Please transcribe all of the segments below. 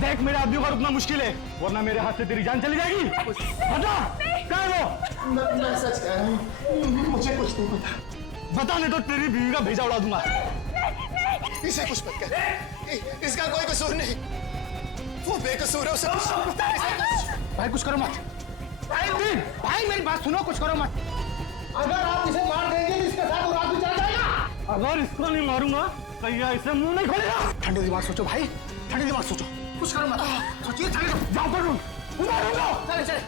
देख मेरे आदमियों का रुकना मुश्किल है, वरना मेरे हाथ से तेरी जान चली जाएगी। बता कहाँ है वो? मैं सच कह रहा हूँ, मुझे कुछ नहीं पता। बता नहीं तो तेरी बीवी का भेजा उड़ा दूंगा। इसे कुछ मत कर, इसका कोई कसूर नहीं, वो बेकसूर है। उसे भाई कुछ करो मत। भाई मेरी बात सुनो, कुछ करो मत। अगर आप इसे मार देंगे तो इसके साथ वो रात भी चला जाएगा। अगर इसको नहीं मारूंगा तो ये ऐसे मुंह नहीं खोलेगा। ठंडे दिमाग सोचो भाई, ठंडे दिमाग सोचो, कुछ करो मत, सोचिए। चले जाओ करूँ, चले चले।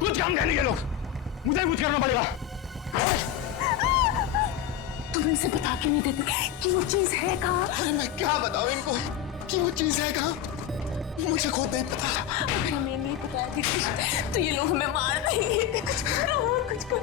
कुछ काम करने के लोग, मुझे कुछ करना पड़ेगा। तुम इनसे बता क्यों नहीं देते कि वो चीज है कहाँ? अरे मैं क्या बताऊं इनको कि वो चीज है कहाँ? मुझे खुद नहीं पता। अगर हमें नहीं बताया दीदी तो ये लोग हमें मार देंगे। कुछ करो, कुछ करो।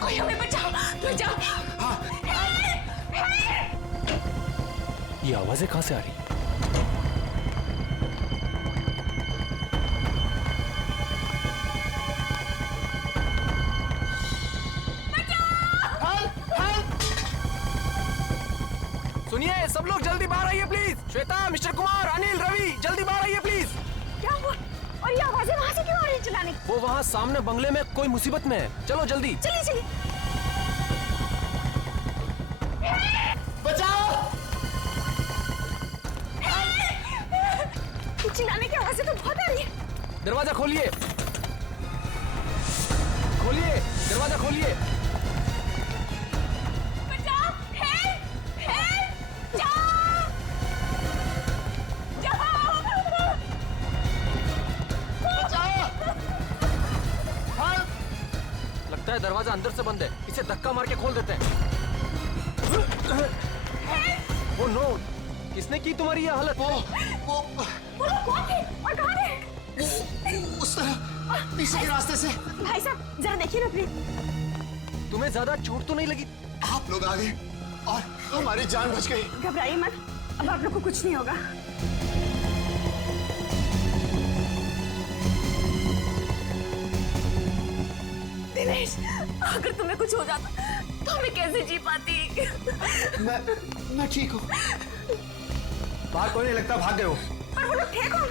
कोई हमें बचाओ, बचाओ। ये आवाजें कहाँ से आ रही? सुनिए सब लोग जल्दी बाहर आइए प्लीज। श्वेता, मिस्टर कुमार, अनिल, रवि, जल्दी बाहर आइए प्लीज। क्या हुआ? और ये आवाजें वहाँ से क्यों आ रही चलाने? वो वहाँ सामने बंगले में कोई मुसीबत में है, चलो जल्दी। चलिए चलिए। बचाओ! चिल्लाने की आवाजें तो बहुत आ रही है। दरवाजा खोलिए, खोलिए, दरवाजा खोलिए। बचाओ! जाओ! जाओ! लगता है दरवाजा अंदर से बंद है, इसे धक्का मार के खोल देते हैं। वो नो, किसने की तुम्हारी ये हालत? वो वो लोग कौन थे और कहाँ थे? उस तरह पीछे के रास्ते से। भाई साहब जरा देखिए ना प्लीज। तुम्हें ज्यादा चोट तो नहीं लगी? आप लोग आ गए और हमारी जान बच गई। घबराइए मत, अब आप लोग को कुछ नहीं होगा। दिनेश, अगर तुम्हें कुछ हो जाता तो मैं कैसे जी पाती? मैं ठीक हूँ। बाहर कोई नहीं लगता, भाग गए हो। पर वो लोग थे कौन?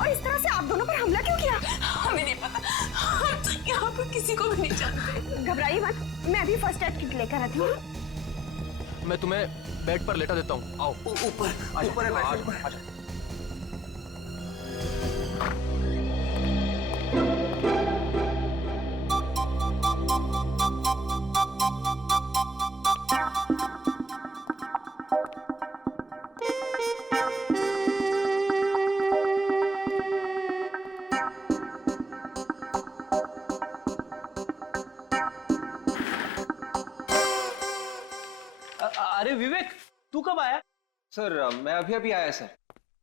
और इस तरह से आप दोनों पर हमला क्यों किया? हमें नहीं पता, हम तो यहाँ पर किसी को भी नहीं जानते। घबराइए मत, मैं अभी फर्स्ट एड किट लेकर आती हूँ। मैं तुम्हें बेड पर लेटा देता हूँ, आओ। ऊपर है बेड। अरे विवेक, तू कब आया? सर मैं अभी अभी आया सर।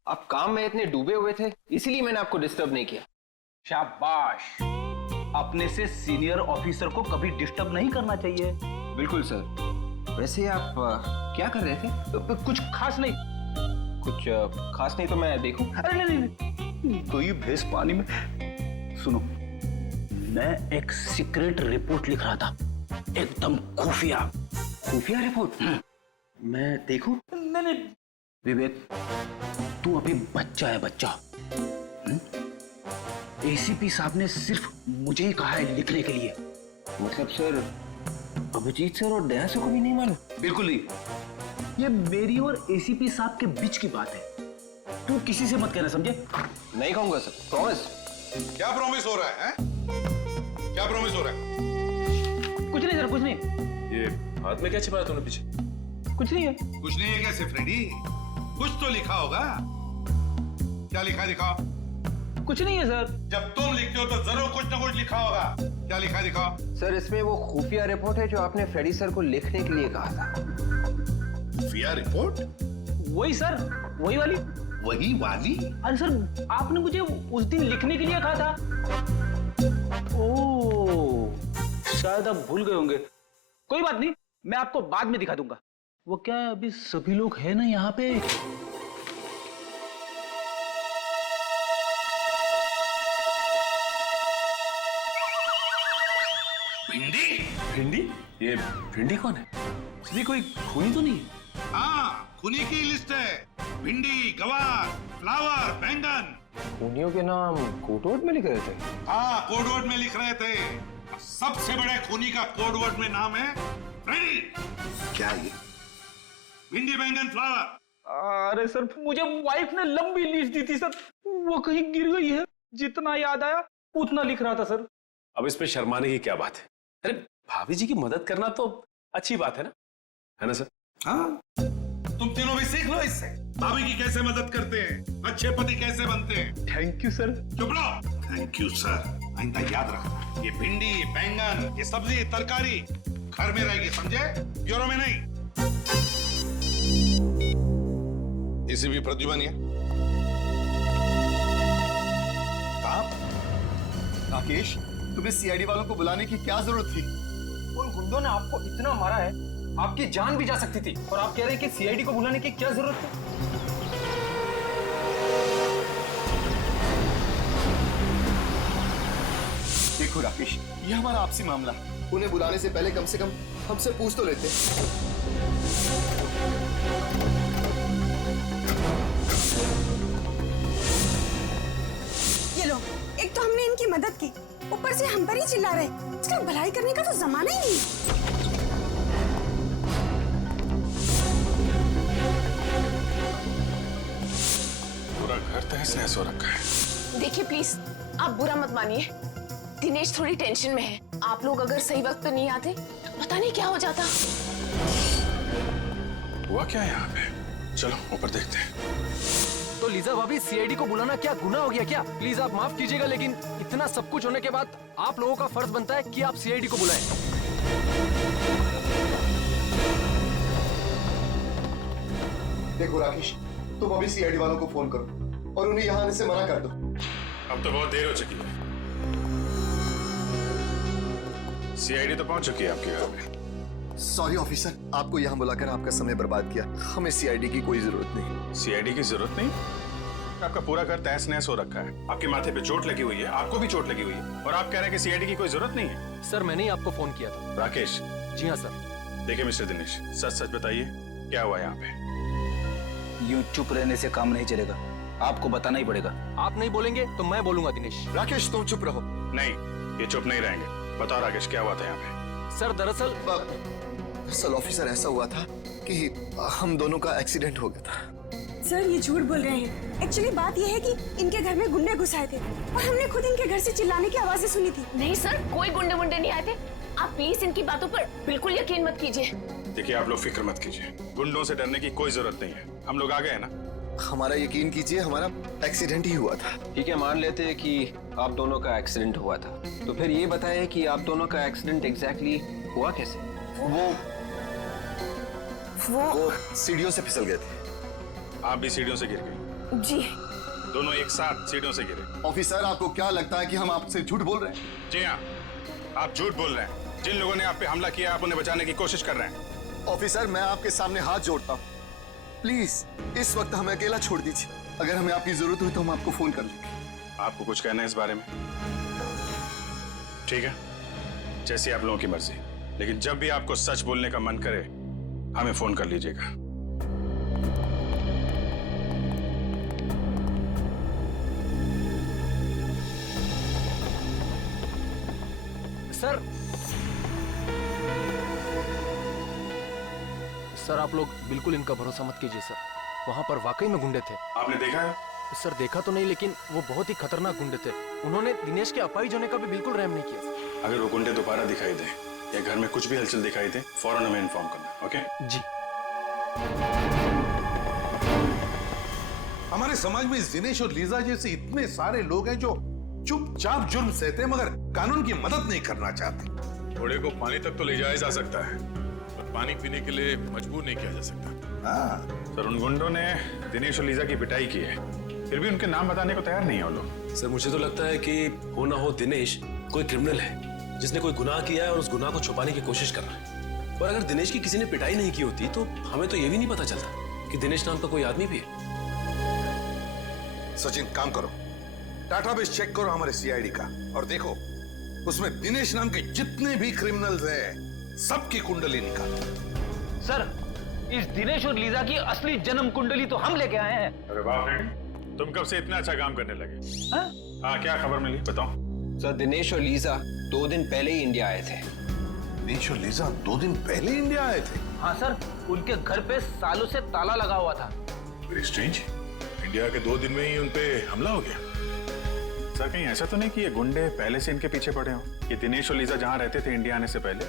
आप काम में इतने डूबे हुए थे, इसीलिए मैंने आपको डिस्टर्ब नहीं किया। शाबाश, अपने से सीनियर ऑफिसर को कभी डिस्टर्ब नहीं करना चाहिए। बिल्कुल सर। वैसे आप क्या कर रहे थे? कुछ खास नहीं। कुछ खास नहीं तो मैं देखूं? अरे नहीं नहीं, तो ये भैंस पानी में। सुनो, मैं एक सीक्रेट रिपोर्ट लिख रहा था, एकदम खुफिया। खुफिया रिपोर्ट? मैं देखूं? नहीं नहीं, विवेक, तू अभी बच्चा है, बच्चा। एसीपी साहब ने सिर्फ मुझे ही कहा है लिखने के लिए। मतलब सर, अभिजीत सर और दया सर को भी नहीं मालूम? बिल्कुल नहीं, ये मेरी और एसीपी साहब के बीच की बात है। तू किसी से मत कहना, समझे? नहीं कहूंगा सर, प्रॉमिस। क्या प्रॉमिस हो रहा है? क्या प्रॉमिस हो रहा है? कुछ नहीं सर, कुछ नहीं। ये हाथ में क्या छिपाया तूने पीछे? कुछ नहीं है। कुछ नहीं है कैसे फ्रेडी? कुछ तो लिखा होगा। क्या लिखा है दिखाओ। कुछ नहीं है सर। जब तुम लिखते हो तो जरूर कुछ ना कुछ लिखा होगा। क्या लिखा है दिखाओ। सर, इसमें वो खुफिया रिपोर्ट है जो आपने फ्रेडी सर को लिखने के लिए कहा था। खुफिया रिपोर्ट? वही सर, वही वाली। वही वाली? अरे सर, आपने मुझे उस दिन लिखने के लिए कहा था। ओह, शायद आप भूल गए होंगे। कोई बात नहीं, मैं आपको बाद में दिखा दूंगा। वो क्या है, अभी सभी लोग हैं ना यहाँ पे? भिंडी? भिंडी? ये भिंडी कौन है? ये कोई खूनी तो नहीं? हाँ, खूनी की लिस्ट है। भिंडी, गवार, फ्लावर, बैंगन। खूनियों के नाम कोटवट में लिख रहे थे? हाँ, कोडवर्ड में लिख रहे थे। सबसे बड़े खूनी का कोडवर्ड में नाम है फ्रेडी। क्या ये? भिंडी, बैंगन, फ्लावर। अरे सर, मुझे वाइफ ने लंबी लिस्ट दी थी सर, वो कहीं गिर गई है। जितना याद आया उतना लिख रहा था सर। अब इस पे शर्माने की क्या बात है? अरे भाभी जी की मदद करना तो अच्छी बात है ना सर? हाँ, तुम तीनों भी सीख लो इससे। भाभी की कैसे मदद करते हैं, अच्छे पति कैसे बनते हैं। Thank you sir. चुप रहो। Thank you sir. आइंदा याद रखना, ये भिंडी, बैंगन, ये सब्जी, तरकारी घर में रहेगी, समझे? ब्यूरो में नहीं। इसी भी प्रतिभा नहीं है। राकेश, तुम्हें सीआईडी वालों को बुलाने की क्या जरूरत थी? उन गुंडों ने आपको इतना मारा है, आपकी जान भी जा सकती थी, और आप कह रहे हैं कि सीआईडी को बुलाने की क्या जरूरत थी? देखो राकेश, ये हमारा आपसी मामला। उन्हें बुलाने से पहले कम से कम हमसे पूछ तो लेते। ये लो, एक तो हमने इनकी मदद की, ऊपर से हम पर ही चिल्ला रहे। इसका भलाई करने का तो जमाना ही नहीं। पूरा घर तहस नहस हो रखा है। देखिए प्लीज, आप बुरा मत मानिए। दिनेश थोड़ी टेंशन में है। आप लोग अगर सही वक्त पे नहीं आते तो पता नहीं क्या हो जाता। हुआ क्या यहाँ पे? चलो ऊपर देखते हैं। तो लीजा भाभी, सीआईडी को बुलाना क्या गुनाह हो गया क्या? प्लीज आप माफ कीजिएगा, लेकिन इतना सब कुछ होने के बाद आप लोगों का फर्ज बनता है कि आप सीआईडी को बुलाएं। देखो राकेश, तुम अभी सीआईडी वालों को फोन करो और उन्हें यहाँ आने से मना कर दो। अब तो बहुत देर हो चुकी है। सीआईडी तो पहुंच चुकी है आपके घर में। सॉरी ऑफिसर, आपको यहाँ बुलाकर आपका समय बर्बाद किया। हमें सीआईडी की कोई जरूरत नहीं। सीआईडी की जरूरत नहीं? आपका पूरा घर तहस नहस हो रखा है। आपके माथे पे चोट लगी हुई है, आपको भी चोट लगी हुई है, और आप कह रहे हैं कि सीआईडी की कोई जरूरत नहीं है। सर, मैंने ही आपको फोन किया था। राकेश? जी हाँ सर। देखिए मिस्टर दिनेश, सच सच बताइए, क्या हुआ यहाँ पे? यूं चुप रहने से काम नहीं चलेगा, आपको बताना ही पड़ेगा। आप नहीं बोलेंगे तो मैं बोलूंगा दिनेश। राकेश, तुम चुप रहो। नहीं, ये चुप नहीं रहेंगे। बताओ राकेश, क्या हुआ था यहाँ पे? सर दरअसल ऑफिसर, ऐसा हुआ था कि हम दोनों का एक्सीडेंट हो गया था। सर, ये झूठ बोल रहे हैं। एक्चुअली बात ये है कि इनके घर में गुंडे घुस आए थे और हमने खुद इनके घर से चिल्लाने की आवाजें सुनी थी। नहीं सर, कोई गुंडे वुंडे नहीं आए थे। आप प्लीज इनकी बातों पर बिल्कुल यकीन मत कीजिए। देखिए, आप लोग फिक्र मत कीजिए, गुंडों से डरने की कोई जरूरत नहीं है। हम लोग आ गए ना। हमारा यकीन कीजिए, हमारा एक्सीडेंट ही हुआ था। ठीक है, मान लेते हैं कि आप दोनों का एक्सीडेंट हुआ था, तो फिर ये बताइए कि आप दोनों का एक्सीडेंट एग्जैक्टली हुआ कैसे? वो सीढ़ियों से फिसल गए थे। आप भी सीढ़ियों से गिर गई? जी। दोनों एक साथ सीढ़ियों से गिरे? ऑफिसर, आपको क्या लगता है कि हम आपसे झूठ बोल रहे हैं? जी हाँ, आप झूठ बोल रहे हैं। जिन लोगों ने आप पे हमला किया, आप उन्हें बचाने की कोशिश कर रहे हैं। ऑफिसर, मैं आपके सामने हाथ जोड़ता हूँ, प्लीज इस वक्त हमें अकेला छोड़ दीजिए। अगर हमें आपकी जरूरत हुई तो हम आपको फोन कर लेंगे। आपको कुछ कहना है इस बारे में? ठीक है, जैसी आप लोगों की मर्जी, लेकिन जब भी आपको सच बोलने का मन करे, हमें फोन कर लीजिएगा। सर सर आप लोग बिल्कुल इनका भरोसा मत कीजिए सर, वहां पर वाकई में गुंडे थे। आपने देखा है? सर देखा तो नहीं, लेकिन वो बहुत ही खतरनाक गुंडे थे। उन्होंने दिनेश के अपाहिज होने का भी बिल्कुल रहम नहीं किया सर। अगर वो गुंडे दोबारा दिखाई दे या घर में कुछ भी हलचल दिखाई दे, फौरन हमें इन्फॉर्म करना, ओके? जी। हमारे समाज में दिनेश और लीजा जैसे इतने सारे लोग हैं जो चुपचाप जुर्म सहते हैं मगर कानून की मदद नहीं करना चाहते। घोड़े को पानी तक तो ले जाया जा सकता है, पर पानी पीने के लिए मजबूर नहीं किया जा सकता। सर उन गुंडों ने दिनेश और लीजा की पिटाई की है, फिर भी उनके नाम बताने को तैयार नहीं है वो लोग। सर मुझे तो लगता है कि हो ना हो दिनेश कोई क्रिमिनल है जिसने कोई गुनाह किया है और उस गुनाह को छुपाने की कोशिश कर रहा है। और अगर दिनेश की किसी ने पिटाई नहीं की होती तो हमें तो ये भी नहीं पता चलता कि दिनेश नाम का कोई आदमी भी है। सचिन काम करो, डाटाबेस चेक करो हमारे सीआईडी का और देखो उसमें दिनेश नाम के जितने भी क्रिमिनल्स हैं सबकी कुंडली निकालो। सर इस दिनेश और लीजा की असली जन्म कुंडली तो हम लेके आए हैं। अरे वाह फ्रेंड, तुम कब से इतना अच्छा काम करने लगे? हाँ क्या खबर मिली बताओ। सर दिनेश और लीजा 2 दिन पहले ही इंडिया आए थे। दिनेश और लीजा 2 दिन पहले इंडिया आए थे? हाँ सर, उनके घर पे सालों से ताला लगा हुआ था। वेरी स्ट्रेंज, इंडिया के 2 दिन में ही उनपे हमला हो गया। सर कहीं ऐसा तो नहीं कि ये गुंडे पहले से इनके पीछे पड़े हो? ये दिनेश और लीजा जहाँ रहते थे इंडिया आने से पहले,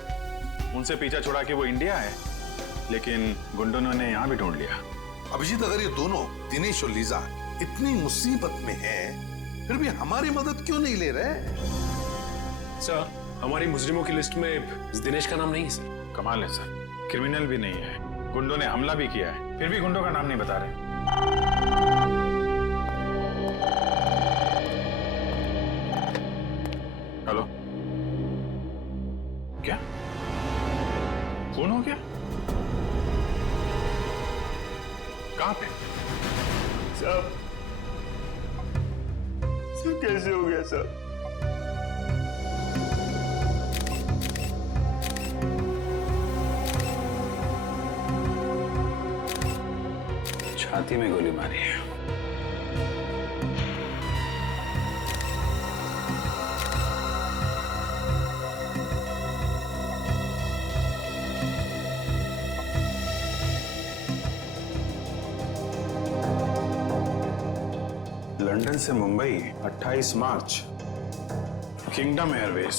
उनसे पीछा छुड़ा के वो इंडिया आए, लेकिन गुंडों ने यहाँ भी ढूंढ लिया। अभिजीत अगर ये दोनों दिनेश और लीजा इतनी मुसीबत में हैं, फिर भी हमारी मदद क्यों नहीं ले रहे? सर हमारी मुजरिमों की लिस्ट में दिनेश का नाम नहीं है सर। कमाल है सर, क्रिमिनल भी नहीं है, गुंडों ने हमला भी किया है, फिर भी गुंडों का नाम नहीं बता रहे। हेलो, क्या फोन हो गया? कहाँ पे? सब कैसे हो गया सर? छाती में गोली मारी है। लंदन से मुंबई 28 मार्च, किंगडम एयरवेज।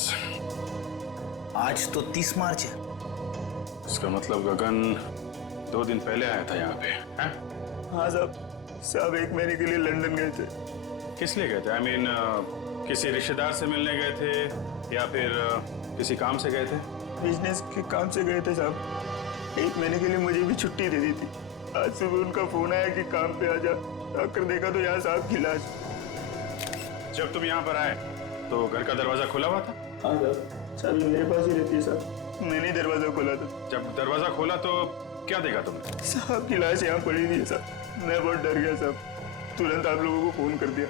आज तो 30 मार्च है। इसका मतलब गगन 2 दिन पहले आया था यहाँ पे, हैं? हाँ साहब 1 महीने के लिए लंदन गए थे। किस लिए गए थे? आई मीन किसी रिश्तेदार से मिलने गए थे या फिर किसी काम से गए थे? बिजनेस के काम से गए थे साहब। 1 महीने के लिए मुझे भी छुट्टी दे दी थी। आज सुबह उनका फोन आया कि काम पे आ जा। आकर देखा तो यहाँ साहब की लाश। जब तुम यहाँ पर आए तो घर का दरवाजा खुला हुआ था? हाँ साहब, चाबी मेरे पास ही रहती है साहब। मैंने दरवाजा खोला था। जब दरवाजा खोला तो क्या देखा तुमने? साहब की लाश यहाँ पड़ी थी साहब। मैं बहुत डर गया साहब, तुरंत आप लोगों को फोन कर दिया।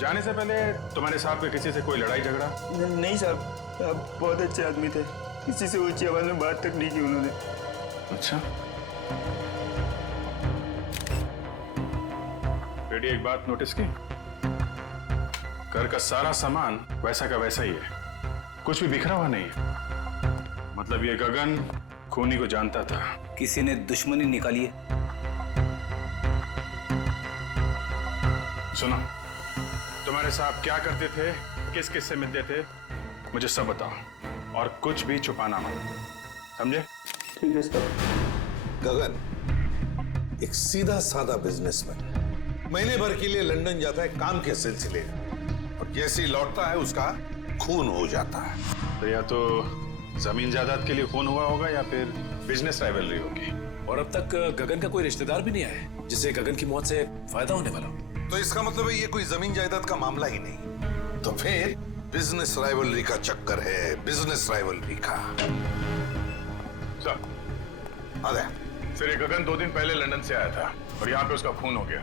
जाने से पहले तुम्हारे साथ में किसी से कोई लड़ाई झगड़ा? नहीं साहब, आप बहुत अच्छे आदमी थे। किसी से ऊंची आवाज में बात तक नहीं की उन्होंने। अच्छा, बेटी एक बात नोटिस की? घर का सारा सामान वैसा का वैसा ही है, कुछ भी बिखरा हुआ नहीं है। मतलब ये गगन खूनी को जानता था। किसी ने दुश्मनी निकाली है। सुनो, तुम्हारे साहब क्या करते थे, किस किस से मिलते थे, मुझे सब बताओ और कुछ भी छुपाना मत, समझे? ठीक है साहब। गगन एक सीधा साधा बिजनेसमैन, महीने भर के लिए लंदन जाता है काम के सिलसिले में, और जैसे ही लौटता है उसका खून हो जाता है। तो या तो जमीन जायदाद के लिए खून हुआ होगा या फिर बिजनेस राइवलरी होगी। और अब तक गगन का कोई रिश्तेदार भी नहीं आया जिससे गगन की मौत से फायदा होने वाला हो। तो इसका मतलब है ये कोई जमीन जायदाद का मामला ही नहीं, तो फिर बिजनेस राइवलरी का चक्कर है, बिजनेस राइवलरी का। अरे फिर ये गगन 2 दिन पहले लंदन से आया था और यहाँ पे उसका खून हो गया।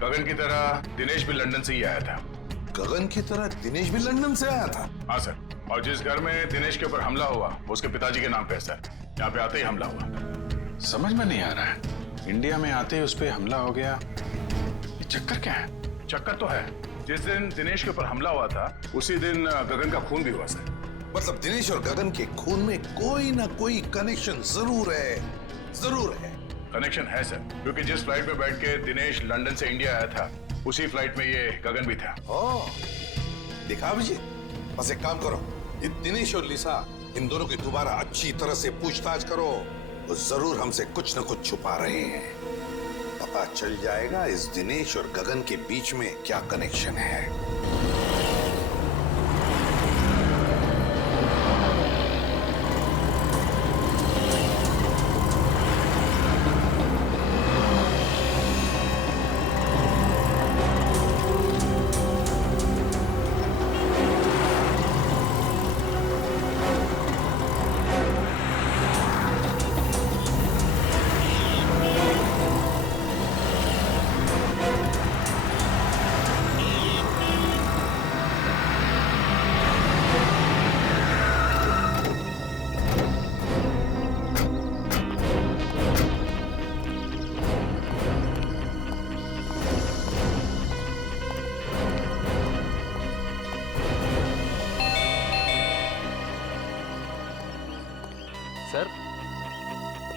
गगन की तरह दिनेश भी लंदन से ही आया था। गगन की तरह दिनेश भी लंदन से आया था? हाँ सर, और जिस घर में दिनेश के ऊपर हमला हुआ वो उसके पिताजी के नाम पे है सर। यहाँ पे आते ही हमला हुआ। समझ में नहीं आ रहा है, इंडिया में आते ही उस पर हमला हो गया, ये चक्कर क्या है? चक्कर तो है, जिस दिन दिनेश के ऊपर हमला हुआ था उसी दिन गगन का खून भी हुआ सर। मतलब दिनेश और गगन के खून में कोई ना कोई कनेक्शन जरूर है, जरूर है। कनेक्शन है सर, क्योंकि जिस फ्लाइट में बैठ के दिनेश लंदन से इंडिया आया था उसी फ्लाइट में ये गगन भी था। देखा अभिजीत, बस एक काम करो, ये दिनेश और लिसा इन दोनों की दोबारा अच्छी तरह से पूछताछ करो। वो जरूर हमसे कुछ न कुछ छुपा रहे हैं। पता चल जाएगा इस दिनेश और गगन के बीच में क्या कनेक्शन है।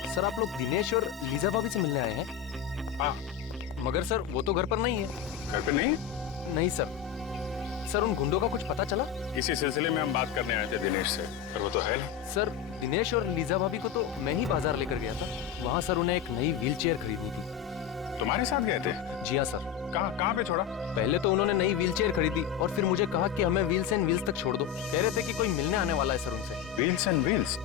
सर आप लोग दिनेश और लीजा भाभी से मिलने आए हैं? हाँ। मगर सर वो तो घर पर नहीं है। घर पे नहीं? नहीं सर। सर उन गुंडों का कुछ पता चला? इसी सिलसिले में हम बात करने आए थे दिनेश से, पर वो तो है नहीं। सर दिनेश और लीजा भाभी को तो मैं ही बाजार लेकर गया था। वहाँ सर उन्हें एक नई व्हीलचेयर खरीदनी थी। तुम्हारे साथ गए थे? जी हाँ सर। कहाँ पे छोड़ा? पहले तो उन्होंने नई व्हीलचेयर खरीदी और फिर मुझे कहा कि हमें व्हील्स एंड व्हील्स तक छोड़ दो। कह रहे थे कि कोई मिलने आने वाला है सर उनसे। Wheels and wheels?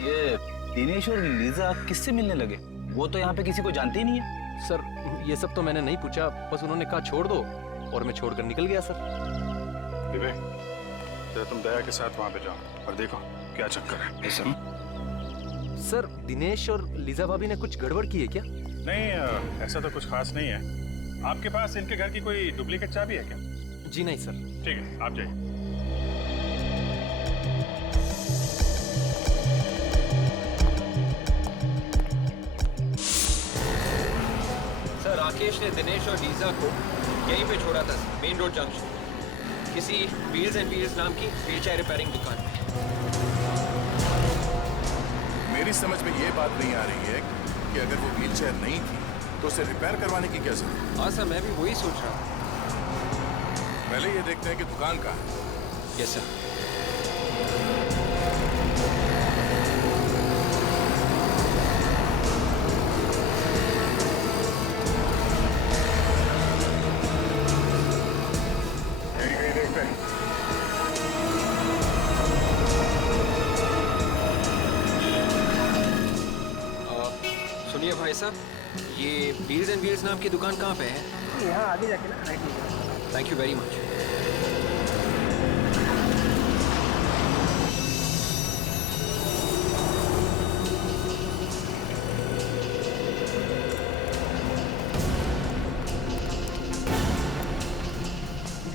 ये दिनेश और लीजा किससे मिलने लगे? वो तो यहाँ पे किसी को जानते ही नहीं है। सर ये सब तो मैंने नहीं पूछा, बस उन्होंने कहा छोड़ दो और मैं छोड़कर निकल गया सर। विवेक, तो तुम दया के साथ वहाँ पे जाओ और देखो क्या चक्कर है। सर दिनेश और लीजा भाभी ने कुछ गड़बड़ की है क्या? नहीं, ऐसा तो कुछ खास नहीं है। आपके पास इनके घर की कोई डुप्लीकेट चाबी है क्या? जी नहीं सर। ठीक है, आप जाइए। सर राकेश ने दिनेश और लीजा को यहीं पे छोड़ा था, मेन रोड जंक्शन, किसी व्हील्स एंड व्हील्स नाम की व्हीलचेयर रिपेयरिंग दुकान में। मेरी समझ में ये बात नहीं आ रही है कि अगर वो व्हीलचेयर नहीं थी तो उसे रिपेयर करवाने की क्या जरूरत? हाँ सर, मैं भी वही सोच रहा हूँ। पहले ये देखते हैं कि दुकान कहाँ है। Yes sir. सुनिए भाई साहब, ये व्हील्स एंड व्हील्स नाम की दुकान कहाँ पे है? यहाँ आगे जाके ना राइट में। Thank you very much.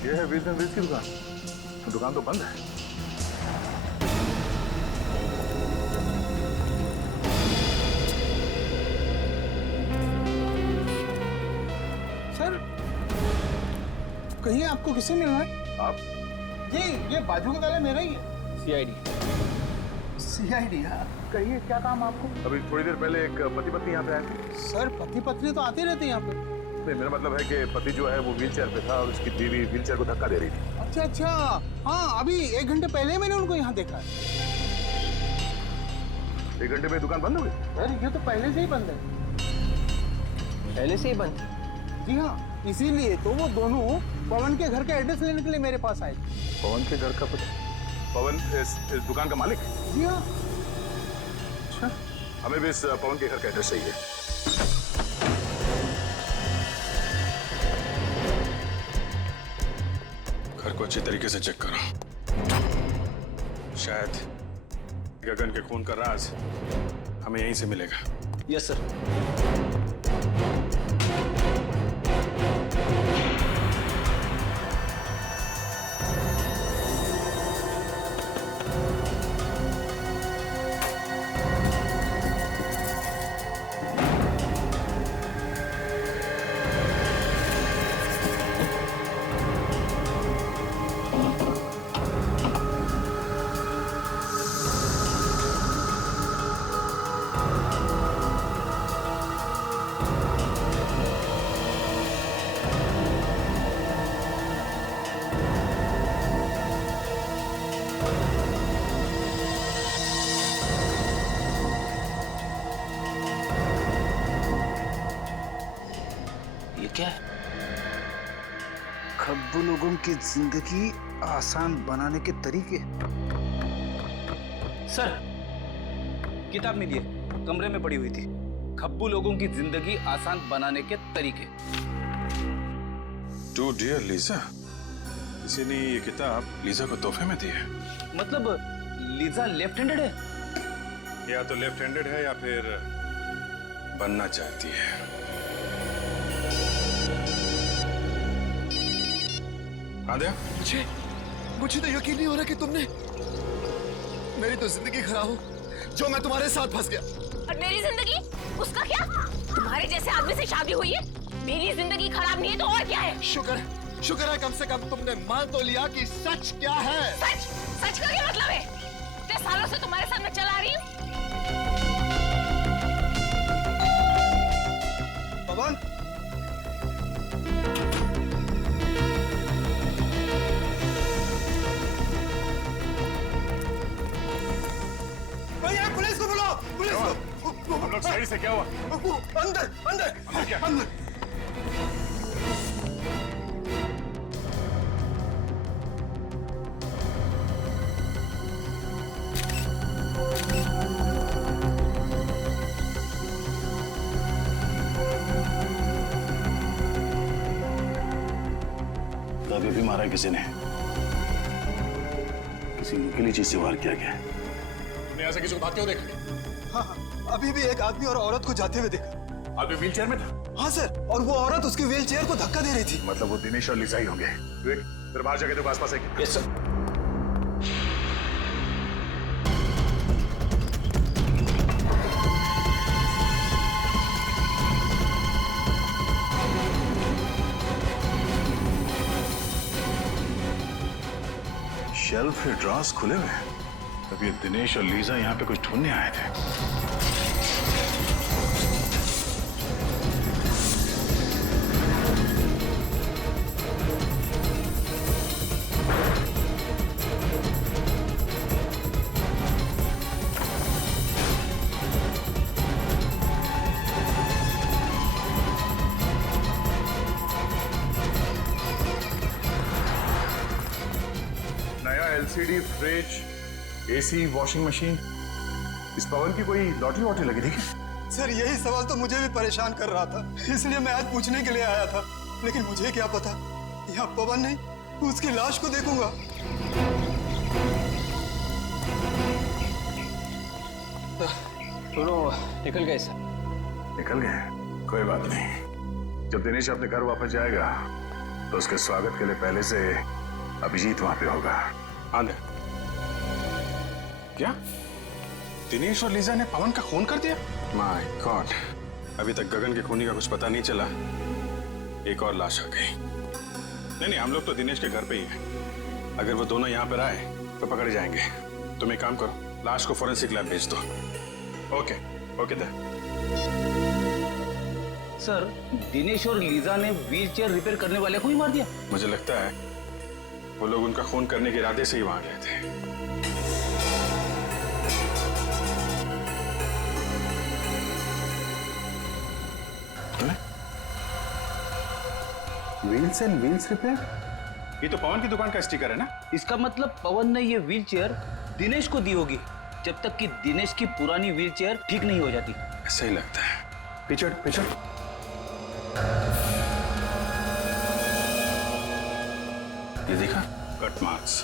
ये है व्हील्स एंड व्हील्स की दुकान, तो दुकान तो बंद है। कहीं आपको किससे मिलना है? आप? जी, ये बाजू का ताला मेरा ही है। सीआईडी? हाँ, कहिए क्या काम आपको? अभी थोड़ी देर पहले एक पति पत्नी यहाँ पे आए थे। सर पति पत्नी तो आते रहते हैं यहाँ पे। नहीं, मेरा मतलब है कि पति जो है वो व्हीलचेयर पे था और उसकी बीवी व्हीलचेयर को धक्का दे रही थी। अच्छा अच्छा, हाँ अभी 1 घंटे पहले मैंने उनको यहाँ देखा है। 1 घंटे में दुकान बंद हो गई? सर ये तो पहले से ही बंद है। पहले से ही बंद? जी हाँ, इसीलिए तो वो दोनों पवन के घर का एड्रेस लेने के लिए मेरे पास आए थे। पवन के घर का पता? पवन इस दुकान का मालिक है? जी हाँ। अच्छा, हमें भी इस पवन के घर का एड्रेस चाहिए। घर को अच्छी तरीके से चेक करो, शायद गगन के खून का राज हमें यहीं से मिलेगा। Yes sir. क्या है? खब्बू लोगों की जिंदगी आसान बनाने के तरीके। सर, किताब मिली है, कमरे में पड़ी हुई थी। खब्बू लोगों की जिंदगी आसान बनाने के तरीके। टू डियर लीजा, किसी ने ये किताब लीजा को तोहफे में दी है। मतलब लीजा लेफ्ट हैंडेड है? या तो लेफ्ट हैंडेड है या फिर बनना चाहती है। आद्या, मुझे तो यकीन नहीं हो रहा कि तुमने मेरी तो जिंदगी खराब हो जो मैं तुम्हारे साथ फंस गया। और मेरी जिंदगी? उसका क्या? तुम्हारे जैसे आदमी से शादी हुई है। मेरी जिंदगी खराब नहीं है तो और क्या है? शुक्र है कम से कम तुमने मान तो लिया कि सच क्या है। सच का क्या मतलब है? इतने सालों से तुम्हारे साथ मैं चला रही हूँ। पवन, भैया पुलिस को बुलाओ, पुलिस को। हम लोग सही से क्या हुआ? अंदर अंदर क्या? अंदर। अभी भी मारा किसी ने, किसी नुकीली चीज से वार किया गया। तुमने ऐसा किसी को भागते हुए देखा? हाँ, अभी भी एक आदमी और औरत को जाते हुए देखा। आदमी व्हील चेयर में था? हाँ सर, और वो औरत उसकी व्हील चेयर को धक्का दे रही थी। मतलब वो दिनेश और लीजा ही होंगे। विवेक, तेरे बाहर जाके देखो आसपास है क्या? Yes sir. शेल्फ के ड्रॉर्स खुले हुए हैं। तब ये दिनेश और लीजा यहाँ पे कुछ ढूंढने आए थे। नया LCD fridge, AC, washing machine, इस पवन की कोई लॉटरी वॉटरी लगी थी क्या? सर यही सवाल तो मुझे भी परेशान कर रहा था, इसलिए मैं आज पूछने के लिए आया था। लेकिन मुझे क्या पता, यहाँ पवन नहीं, उसकी लाश को देखूंगा। दोनों निकल गए सर। निकल गए? कोई बात नहीं। जब दिनेश अपने घर वापस जाएगा तो उसके स्वागत के लिए पहले से अभिजीत वहां पे होगा। आंधे। क्या दिनेश और लीजा ने पवन का खून कर दिया? माय गॉड, अभी तक गगन के खूनी का कुछ पता नहीं चला, एक और लाश आ गई। नहीं, हम लोग तो दिनेश के घर पे ही हैं। अगर वो दोनों यहाँ पर आए तो पकड़े जाएंगे। तुम एक काम करो, लाश को फोरेंसिक लैब भेज दो। ओके सर, दिनेश और लीजा ने व्हील चेयर रिपेयर करने वाले को ही मार दिया? मुझे लगता है वो लोग उनका खून करने के इरादे से ही वहां गए थे। व्हील्स एंड व्हील्स रिपेयर, ये तो पवन की दुकान का स्टिकर है ना? इसका मतलब पवन ने ये व्हील चेयर दिनेश को दी होगी, जब तक कि दिनेश की पुरानी व्हील चेयर ठीक नहीं हो जाती। ऐसा ही लगता है। पीछे ये देखा, कट मार्क्स,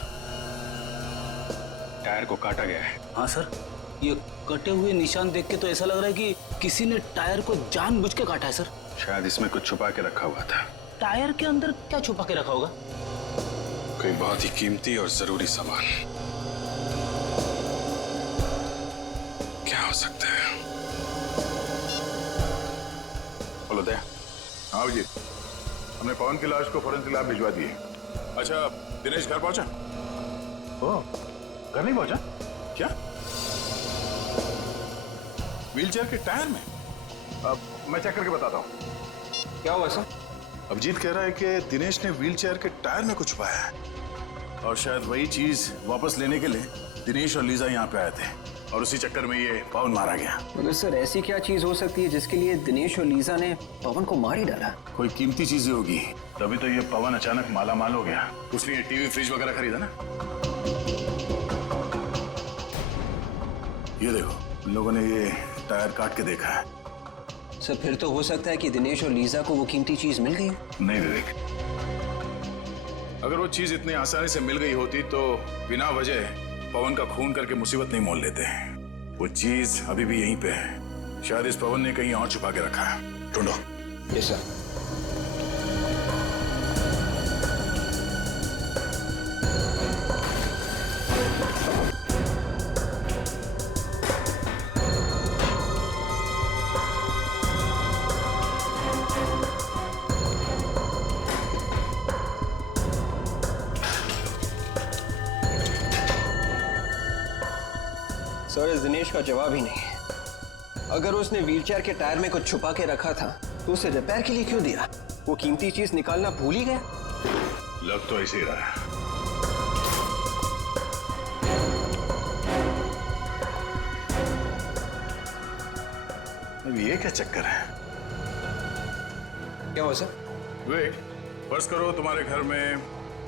टायर को काटा गया है। हाँ सर, ये कटे हुए निशान देख के तो ऐसा लग रहा है कि किसी ने टायर को जानबूझ के काटा है सर। शायद इसमें कुछ छुपा के रखा हुआ था। टायर के अंदर क्या छुपा के रखा होगा? कोई बहुत ही कीमती और जरूरी सामान। क्या हो सकता है? बोलो दया। हाँ जी, हमने पवन की लाश को फोरेंसिक लैब भिजवा दी है। अच्छा, दिनेश घर पहुंचा? ओह, घर नहीं पहुंचा? क्या? व्हीलचेयर के टायर में? अब मैं चेक करके बताता हूँ। क्या हुआ सर? अभिजीत कह रहा है कि दिनेश ने व्हीलचेयर के टायर में कुछ पाया है और शायद वही चीज वापस लेने के लिए दिनेश और लीजा यहाँ पे आए थे। और उसी चक्कर में ये पवन मारा गया। मगर सर ऐसी क्या चीज हो सकती है जिसके लिए दिनेश और लीजा ने पवन को मार ही डाला? कोई कीमती चीज ही होगी, तभी तो ये पवन अचानक माला माल हो गया। उसने ये टीवी फ्रिज वगैरह खरीदा ना। ये देखो, उन लोगों ने ये टायर काट के देखा है। सर फिर तो हो सकता है कि दिनेश और लीजा को वो कीमती चीज मिल गई। नहीं विवेक, अगर वो चीज इतनी आसानी से मिल गई होती तो बिना वजह पवन का खून करके मुसीबत नहीं मोल लेते। वो चीज अभी भी यहीं पे है। शायद इस पवन ने कहीं और छुपा के रखा है। ढूंढो। Yes sir. सर इस दिनेश का जवाब ही नहीं। अगर उसने व्हीलचेयर के टायर में कुछ छुपा के रखा था तो उसे रिपेयर के लिए क्यों दिया? वो कीमती चीज निकालना भूल ही गया। लग तो ऐसे ही रहा है। अब ये क्या चक्कर है? क्या हुआ सर? विवेक, फर्ज करो तुम्हारे घर में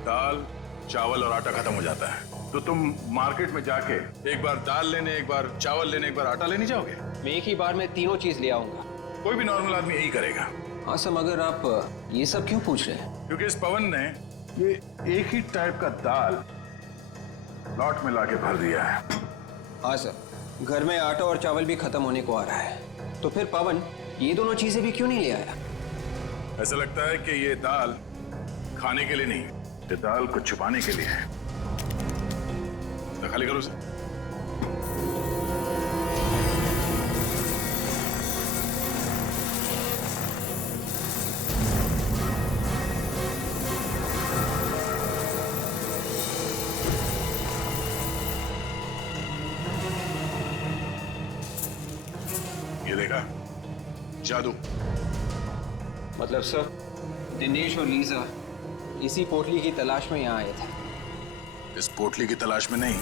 दाल, चावल और आटा खत्म हो जाता है, तो तुम मार्केट में जाके एक बार दाल लेने, एक बार चावल लेने, एक बार आटा लेने जाओगे? मैं एक ही बार में तीनों चीज ले आऊंगा। कोई भी नॉर्मल आदमी यही करेगा। हाँ सर, मगर आप ये सब क्यों पूछ रहे हैं? क्योंकि इस पवन ने ये एक ही टाइप का दाल लॉट में लाके भर दिया है। हाँ सर, घर में आटा और चावल भी खत्म होने को आ रहा है, तो फिर पवन ये दोनों चीजें भी क्यों नहीं ले आया? ऐसा लगता है कि ये दाल खाने के लिए नहीं, ये दाल को छुपाने के लिए है। तो खाली करो उसे। ये देखा? जादू। मतलब सर दिनेश और लीजा इसी पोटली की तलाश में यहाँ आए थे? इस पोटली की तलाश में नहीं,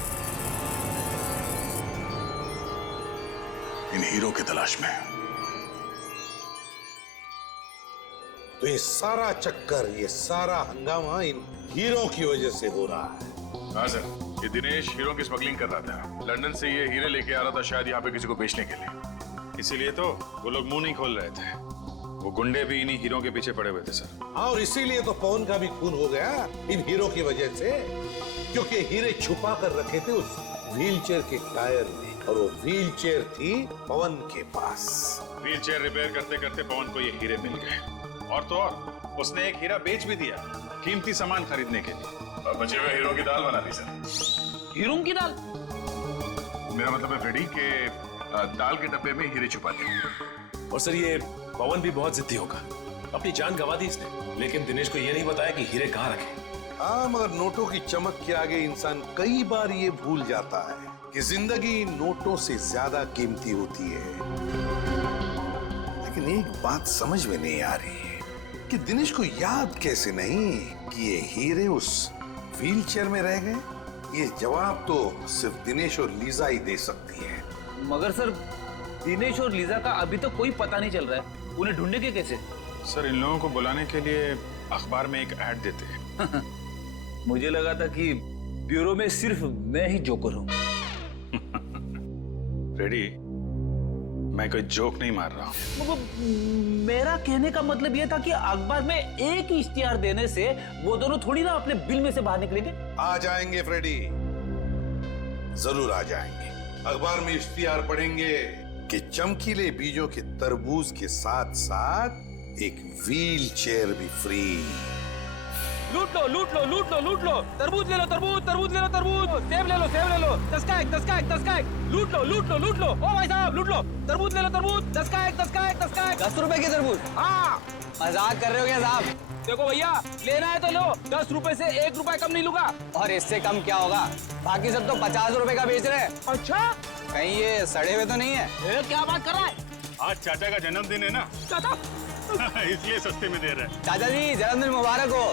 इन हीरो की तलाश में। तो ये सारा चक्कर, ये सारा हंगामा इन हीरो की वजह से हो रहा है। हाँ सर, ये दिनेश हीरो की स्मगलिंग कर रहा था। लंदन से ये हीरे लेके आ रहा था, शायद यहाँ पे किसी को बेचने के लिए। इसीलिए तो वो लोग मुंह नहीं खोल रहे थे। वो गुंडे भी इन्हीं हीरो के पीछे पड़े हुए थे सर। हाँ, और इसीलिए तो पवन का भी खून हो गया इन हीरो की वजह से, क्योंकि हीरे छुपा कर रखे थे उस व्हीलचेयर के टायर में, और वो व्हीलचेयर थी पवन के पास। व्हीलचेयर रिपेयर करते करते पवन को ये हीरे मिल गए, और तो और उसने एक हीरा बेच भी दिया कीमती सामान खरीदने के लिए। और बचे हुए हीरो की दाल बना दी सर। हीरो की दाल? मेरा मतलब है फ्रेडी के दाल के डब्बे में हीरे छुपा दिए। और सर ये पवन भी बहुत जिद्दी होगा, अपनी जान गंवा दी इसने, लेकिन दिनेश को ये नहीं बताया कि हीरे कहाँ रखे। हाँ, मगर नोटों की चमक के आगे इंसान कई बार ये भूल जाता है कि जिंदगी नोटों से ज्यादा कीमती होती है। लेकिन एक बात समझ में नहीं आ रही है कि दिनेश को याद कैसे नहीं कि ये हीरे उस व्हीलचेयर में रह गए। ये जवाब तो सिर्फ दिनेश और लीजा ही दे सकती है। मगर सर दिनेश और लीजा का अभी तो कोई पता नहीं चल रहा है, उन्हें ढूंढेंगे कैसे? सर इन लोगों को बुलाने के लिए अखबार में एक ऐड देते हैं। मुझे लगा था कि ब्यूरो में सिर्फ मैं ही जोकर हूँ। फ्रेडी, मैं कोई जोक नहीं मार रहा हूँ। मेरा कहने का मतलब यह था कि अखबार में एक ही इश्तिहार देने से वो दोनों थोड़ी ना अपने बिल में से बाहर निकलेंगे। आ जाएंगे फ्रेडी, जरूर आ जाएंगे। अखबार में इश्तिहार पढ़ेंगे कि चमकीले बीजों के तरबूज के साथ साथ एक व्हील चेयर भी फ्री। लूट लो लूट लो लूट लो लूट लो, तरबूज ले लो तरबूज, तरबूज ले लो तरबूज, सेब ले लो सेब ले लो, 10 का एक 10 का एक 10 का एक, लूट लो लूट लो लूट लो। ओ भाई साहब लूट लो, तरबूज ले लो तरबूज, 10 का एक 10 का एक 10 का एक। 10 रुपए के तरबूज? हाँ, मजाक कर रहे हो क्या साहब? देखो भैया, लेना है तो लो, 10 रुपए से 1 रुपए कम नहीं लूंगा। और इससे कम क्या होगा? बाकी सब तो 50 रुपए का बेच रहे हैं। अच्छा, कहीं ये सड़े हुए तो नहीं है? क्या बात कर रहा है? आज चाचा का जन्मदिन है ना, चाचा इसलिए सस्ते में दे रहे हैं। चाचा जी जन्मदिन मुबारक हो।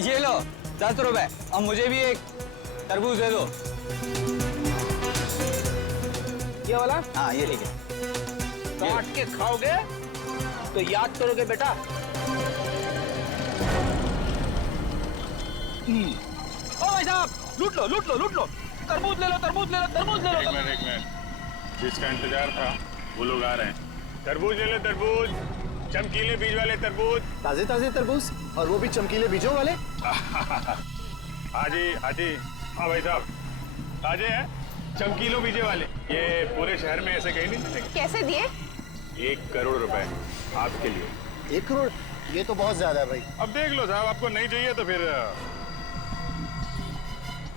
ये लो 10 रुपए, और मुझे भी एक तरबूज दे दो। ये वाला? हाँ ये ठीक है। काट के खाओगे तो याद करोगे बेटा। ओ भाई साहब, लूट लो लूट लो लूट लो, तरबूज ले लो तरबूज ले लो तरबूज ले लो। एक मिनट, जिसका इंतजार था वो लोग आ रहे हैं। तरबूज ले लो तरबूज, चमकीले बीज वाले तरबूज। ताजे ताजे तरबूज और वो भी चमकीले बीजों वाले। हाजी हाजी, हाँ भाई साहब ताजे हैं, चमकीलो बीजे वाले। ये पूरे शहर में ऐसे कहीं नहीं मिलेंगे। कैसे दिए? 1 करोड़ रुपए आपके लिए। 1 करोड़? ये तो बहुत ज्यादा है भाई। अब देख लो साहब, आपको नहीं चाहिए तो फिर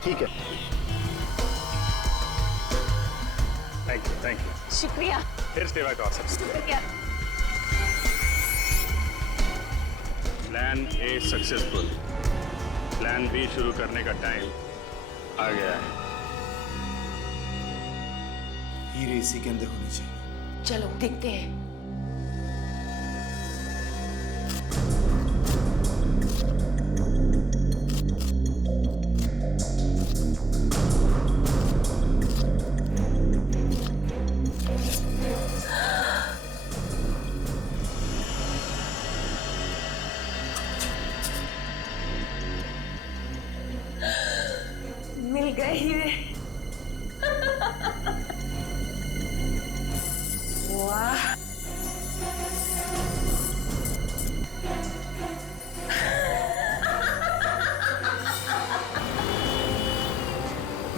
ठीक है। Thank you. शुक्रिया। फिर सेवा का अवसर। शुक्रिया। Plan A successful, plan B शुरू करने का टाइम आ गया है। हीरे इसी के अंदर होनी चाहिए। चलो देखते हैं। मिल गए हीरे। वाह,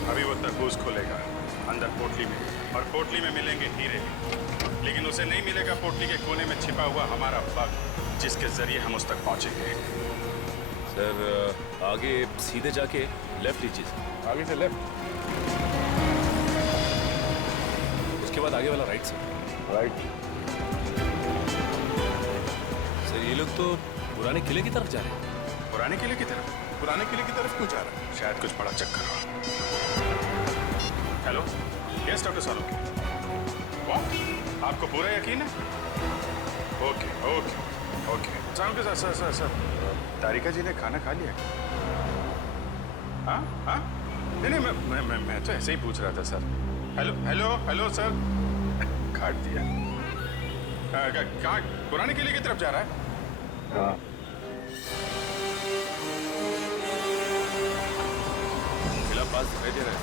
अभी वो तरबूज खोलेगा अंदर पोटली में, और पोटली में मिलेंगे हीरे, लेकिन उसे नहीं मिलेगा पोटली के कोने में छिपा हुआ हमारा बग, जिसके जरिए हम उस तक पहुंचेंगे। सर आगे सीधे जाके लेफ्ट लीजिए। आगे से लेफ्ट, उसके बाद आगे वाला राइट से। राइट। सर ये लोग तो पुराने किले की तरफ जा रहे हैं। पुराने किले की तरफ? पुराने किले की तरफ क्यों जा रहा है? शायद कुछ बड़ा चक्कर हो। हेलो, यस डॉक्टर सालोकी। वाह, आपको पूरा यकीन है? Okay okay okay. Sir Tarika ji ने खाना खा लिया? हाँ हाँ, नहीं मैं तो ऐसे ही पूछ रहा था sir. Hello hello hello sir. काट दिया। कहाँ? पुराने किले की तरफ जा रहा है? हाँ। किला पास दिखाई दे रहा है।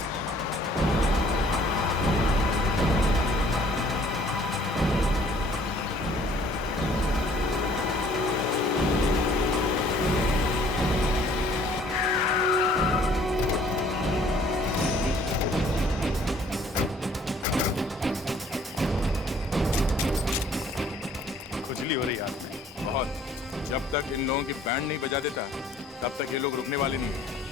खुजली हो रही हाथ में बहुत। जब तक इन लोगों की बैंड नहीं बजा देता तब तक ये लोग रुकने वाले नहीं हैं।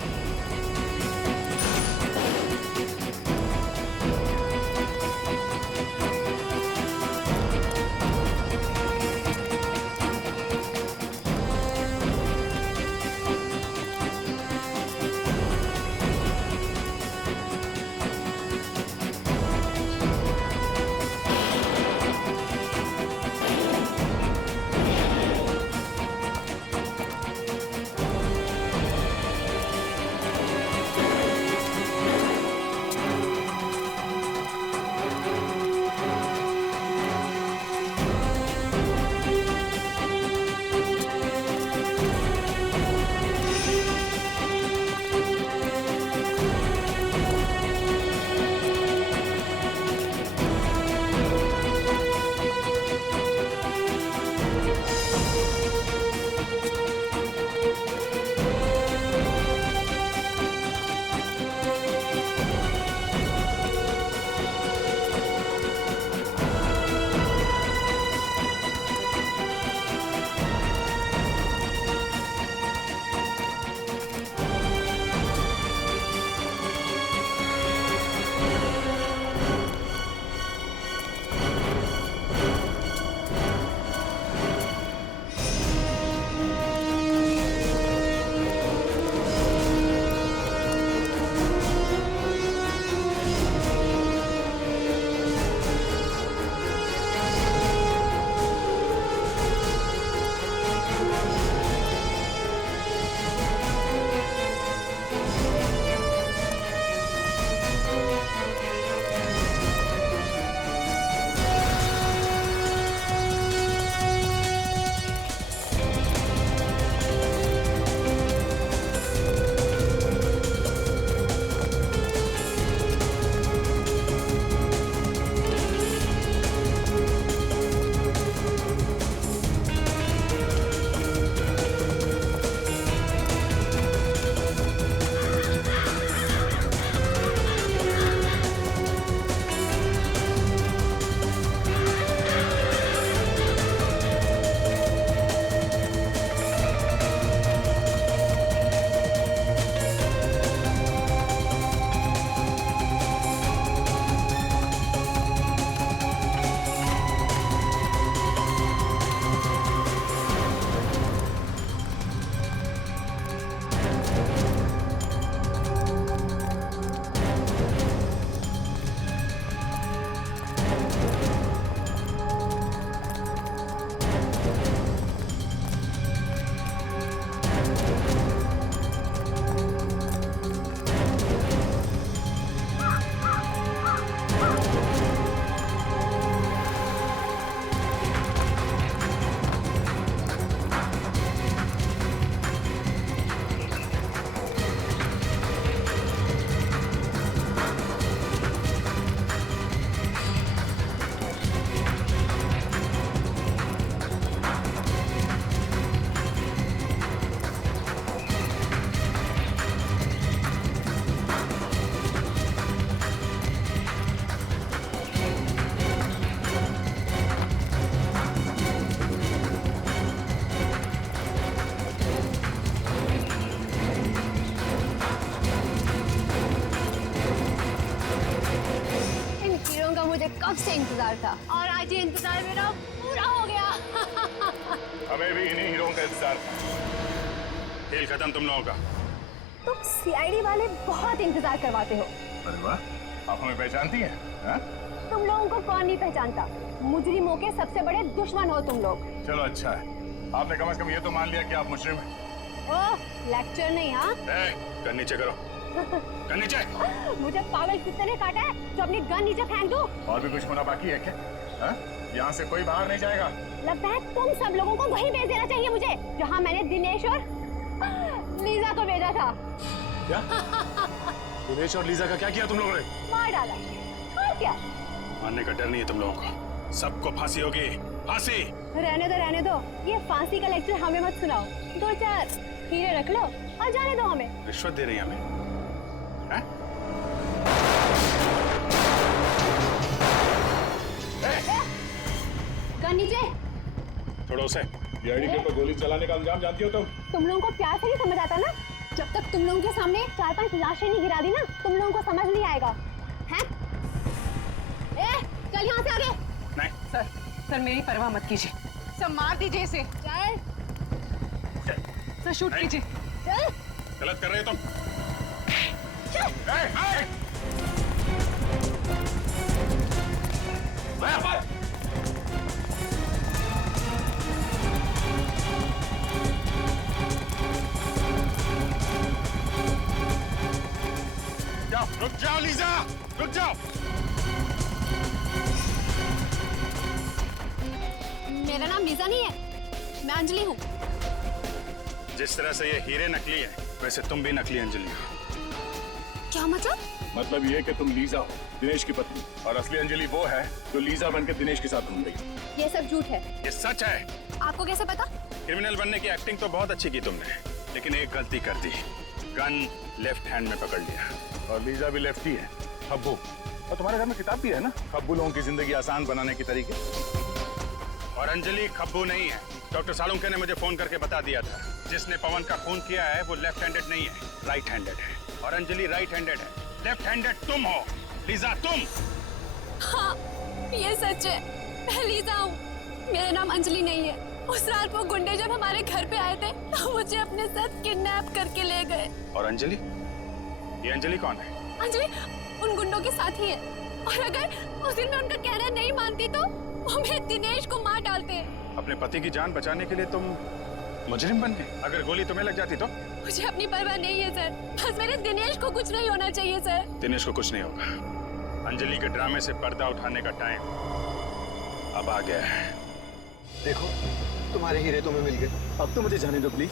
कब से इंतजार था और आज ये इंतजार मेरा पूरा हो गया। हमें भी इन्हीं हीरों का इंतजार था। खेल खत्म तुम लोगों का। तुम सीआईडी वाले बहुत इंतजार करवाते हो। अरे वाह, आप हमें पहचानती हैं? हाँ? तुम लोगों को कौन नहीं पहचानता, मुजरिमों के सबसे बड़े दुश्मन हो तुम लोग। चलो अच्छा है, आपने कम से कम ये तो मान लिया कि आप मुजरिम हैं। ओह, लेक्चर नहीं। हाँ, गन नीचे करो। गन नीचे। मुझे पागल कुत्ते ने काटा है जो अपनी गन नीचे फेंक दूं। और भी कुछ होना बाकी है क्या? हाँ? यहाँ से कोई बाहर नहीं जाएगा। लगता है तुम सब लोगों को वहीं भेज देना चाहिए मुझे, जहाँ मैंने दिनेश और लीजा को भेजा था। क्या? दिनेश और लीजा का क्या किया तुम लोगों ने? मार डाला। और क्या? मारने का डर नहीं है तुम लोगों को। सबको फांसी होगी, फांसी। रहने दो, ये फांसी का लेक्चर हमें मत सुनाओ। 2-4 हीरे रख लो और जाने दो हमें। रिश्वत दे रही है हमें? हैं? गन नीचे। छोड़ो उसे। सीआईडी के ऊपर गोली चलाने का अंजाम जानती हो तुम लोगों को प्यार से नहीं समझ आता ना? जब तक तुम लोगों के सामने 4-5 लाशें नहीं गिरा दी ना, तुम लोगों को समझ नहीं आएगा। हैं? चल यहाँ से आगे। नहीं। सर मेरी परवाह मत कीजिए। सर मार दीजिए इसे। चल। सर शूट कीजिए। चल। गलत कर रहे हो तुम। रुक जाओ लीजा, रुक जाओ। मेरा नाम लीजा नहीं है, मैं अंजलि हूँ। जिस तरह से ये हीरे नकली है, वैसे तुम भी नकली अंजलि हो। क्या मतलब? मतलब ये कि तुम लीजा हो, दिनेश की पत्नी, और असली अंजलि वो है जो लीजा बनकर दिनेश के साथ घूम रही। ये सब झूठ है। ये सच है। आपको कैसे पता? क्रिमिनल बनने की एक्टिंग तो बहुत अच्छी की तुमने, लेकिन एक गलती कर दी। गन लेफ्ट हैंड में पकड़ लिया। और लीजा भी लेफ्टी है, खब्बू। और तुम्हारे घर में किताब भी है ना, खब्बू लोगों की जिंदगी आसान बनाने के तरीके। और अंजलि खब्बू नहीं है। डॉक्टर सालुंके ने मुझे फोन करके बता दिया था, जिसने पवन का खून किया है वो लेफ्ट हैंडेड नहीं है, राइट हैंडेड है। और अंजलि राइट हैंडेड है। लेफ्ट हैंडेड तुम हो, लीजा तुम। हाँ, ये सच है, मैं लीजा हूँ। मेरा नाम अंजलि नहीं है। उस रात वो गुंडे जब हमारे घर पे आए थे तो मुझे अपने साथ किडनैप करके ले गए। और अंजलि? ये अंजलि कौन है? अंजलि उन गुंडों के साथ ही है। और अगर उस दिन मैं उनका कहना नहीं मानती तो वो मेरे दिनेश को मार डालते। अपने पति की जान बचाने के लिए तुम मुजरिम बन गए? अगर गोली तुम्हें लग जाती तो? मुझे अपनी परवाह नहीं है सर, बस मेरे दिनेश को कुछ नहीं होना चाहिए सर। दिनेश को कुछ नहीं होगा। अंजलि के ड्रामे से पर्दा उठाने का टाइम अब आ गया है। देखो, तुम्हारे हीरे तुम्हें मिल गए। अब तो मुझे जाने दो प्लीज।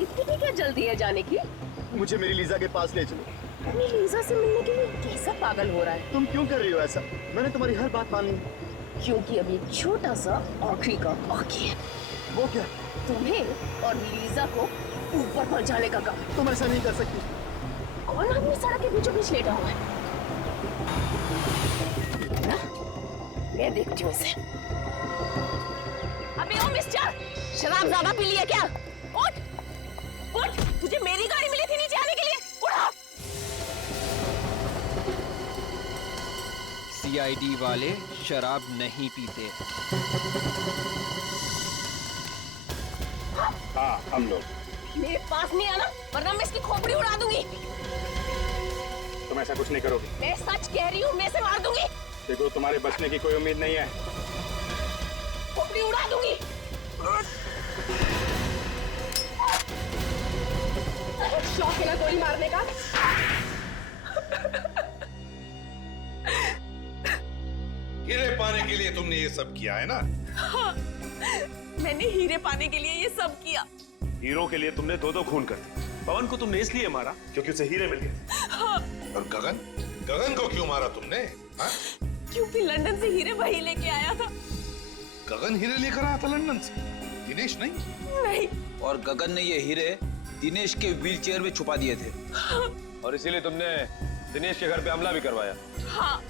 इतनी क्या जल्दी है जाने की? मुझे मेरी लीजा के पास ले चलो। अपनी लीजा से मिलने के लिए कैसा पागल हो रहा है? तुम क्यों कर रही हो ऐसा? मैंने तुम्हारी हर बात मान ली। क्योंकि अभी छोटा सा आखिरी का बाकी है। वो क्या? तुम्हें और लीजा को ऊपर पहुंचाने का काम। तुम ऐसा नहीं कर सकती। कौन आदमी सड़क के बीचों बीच लेटा हुआ है? मैं देखती हूँ इसे। अबे ओ मिस्टर, शराब ज्यादा पी लिया क्या? उठ, उठ, तुझे मेरी गाड़ी मिली थी नीचे आने के लिए। उड़ा। सीआईडी वाले शराब नहीं पीते। हाँ, हम लोग। मेरे पास नहीं आना, वरना मैं इसकी खोपड़ी उड़ा दूंगी। तुम ऐसा कुछ नहीं करोगे। मैं सच कह रही हूँ, मैं इसे मार दूंगी। देखो, तुम्हारे बचने की कोई उम्मीद नहीं है। खोपड़ी उड़ा दूंगी। शौक है ना गोली मारने का? हीरे पाने के लिए तुमने ये सब किया है ना? हाँ, मैंने हीरे पाने के लिए ये सब किया। हीरो के लिए तुमने 2-2 खून कर दिए। पवन को तुमने इसलिए मारा क्योंकि उसे हीरे मिल गए। हाँ। और गगन? गगन को क्यों मारा तुमने? हाँ? क्योंकि लंदन से हीरे वही लेके आया था। गगन हीरे लेकर आया था लंदन से, दिनेश नहीं? नहीं। और गगन ने ये हीरे दिनेश के व्हीलचेयर में छुपा दिए थे। हाँ। और इसीलिए तुमने दिनेश के घर पे हमला भी करवाया। हाँ,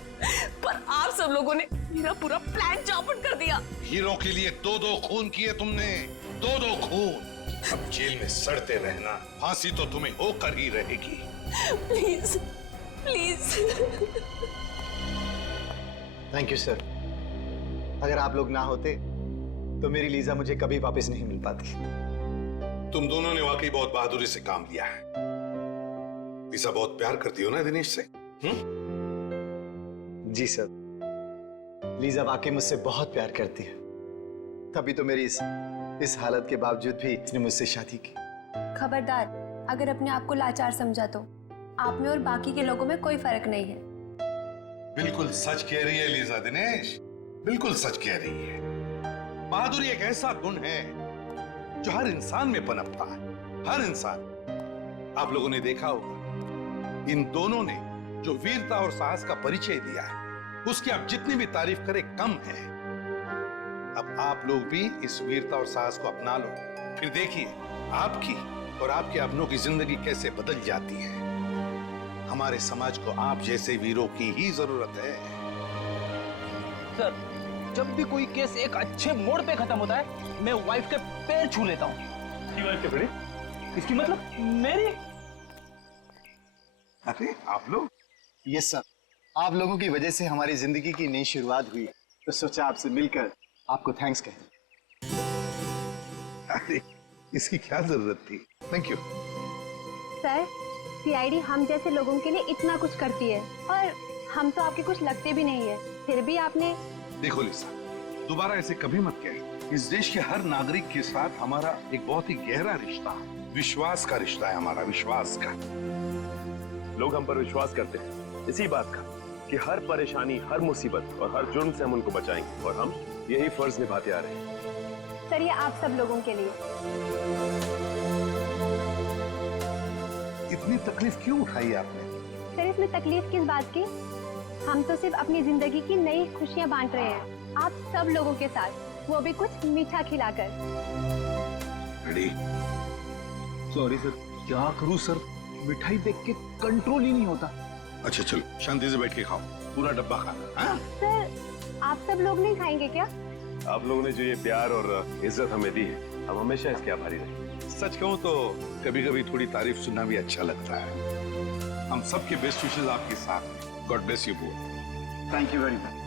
पर आप सब लोगों ने मेरा पूरा प्लान चौपट कर दिया। हीरो के लिए 2-2 खून किए तुमने, 2-2 खून। अब जेल में सड़ते रहना, फांसी तो तुम्हें होकर ही रहेगी। Please, please. Thank you sir. अगर आप लोग ना होते तो मेरी लीजा मुझे कभी वापस नहीं मिल पाती। तुम दोनों ने वाकई बहुत बहादुरी से काम लिया है। लीजा बहुत प्यार करती हो ना दिनेश से? जी सर, लीजा वाकई मुझसे बहुत प्यार करती है, तभी तो मेरी इस हालत के बावजूद भी इसने मुझसे शादी की। खबरदार, अगर अपने आप को लाचार समझा तो आप में और बाकी के लोगों में कोई फर्क नहीं है। बिल्कुल सच कह रही है लीजा दिनेश, बिल्कुल सच कह रही है। बहादुरी एक ऐसा गुण है जो हर इंसान में पनपता है, हर इंसान। आप लोगों ने देखा होगा, इन दोनों ने जो वीरता और साहस का परिचय दिया है, उसकी आप जितनी भी तारीफ करें कम है। अब आप लोग भी इस वीरता और साहस को अपना लो, फिर देखिए आपकी और आपके अपनों की जिंदगी कैसे बदल जाती है। हमारे समाज को आप जैसे वीरों की ही जरूरत है। सर, जब भी कोई केस एक अच्छे मोड़ पे खत्म होता है, मैं वाइफ के पैर छू लेता हूँ। वाइफ के बड़े? इसकी मतलब मेरी? अरे आप लोग? यस सर, आप लोगों की वजह से हमारी जिंदगी की नई शुरुआत हुई, तो सोचा आपसे मिलकर आपको थैंक्स कहें। अरे इसकी क्या जरूरत थी? Thank you. सर, सीआईडी हम जैसे लोगों के लिए इतना कुछ करती है और हम तो आपके कुछ लगते भी नहीं है, फिर भी आपने। देखो लिसा, दोबारा ऐसे कभी मत कहिए। इस देश के हर नागरिक के साथ हमारा एक बहुत ही गहरा रिश्ता है, विश्वास का रिश्ता है हमारा, विश्वास का। लोग हम पर विश्वास करते हैं इसी बात का कि हर परेशानी, हर मुसीबत और हर जुर्म से हम उनको बचाएंगे, और हम यही फर्ज निभाते आ रहे हैं। सर, ये आप सब लोगों के लिए। इतनी तकलीफ क्यों उठाई आपने? सर, इसमें तकलीफ किस बात की? हम तो सिर्फ अपनी जिंदगी की नई खुशियां बांट रहे हैं, आप सब लोगों के साथ, वो भी कुछ मीठा खिलाकर। रेडी? सॉरी सर, क्या करूं सर, मिठाई देख के कंट्रोल ही नहीं होता। अच्छा चलो, शांति से बैठ के खाओ, पूरा डब्बा खाना। हाँ? सर, आप सब लोग नहीं खाएंगे क्या? आप लोगों ने जो ये प्यार और इज्जत हमें दी है, हम हमेशा इसके आभारी रहेंगे। सच कहूं तो कभी कभी थोड़ी तारीफ सुनना भी अच्छा लगता है। हम सबके बेस्ट विशेस आपके साथ हैं। God bless you both. Thank you very much.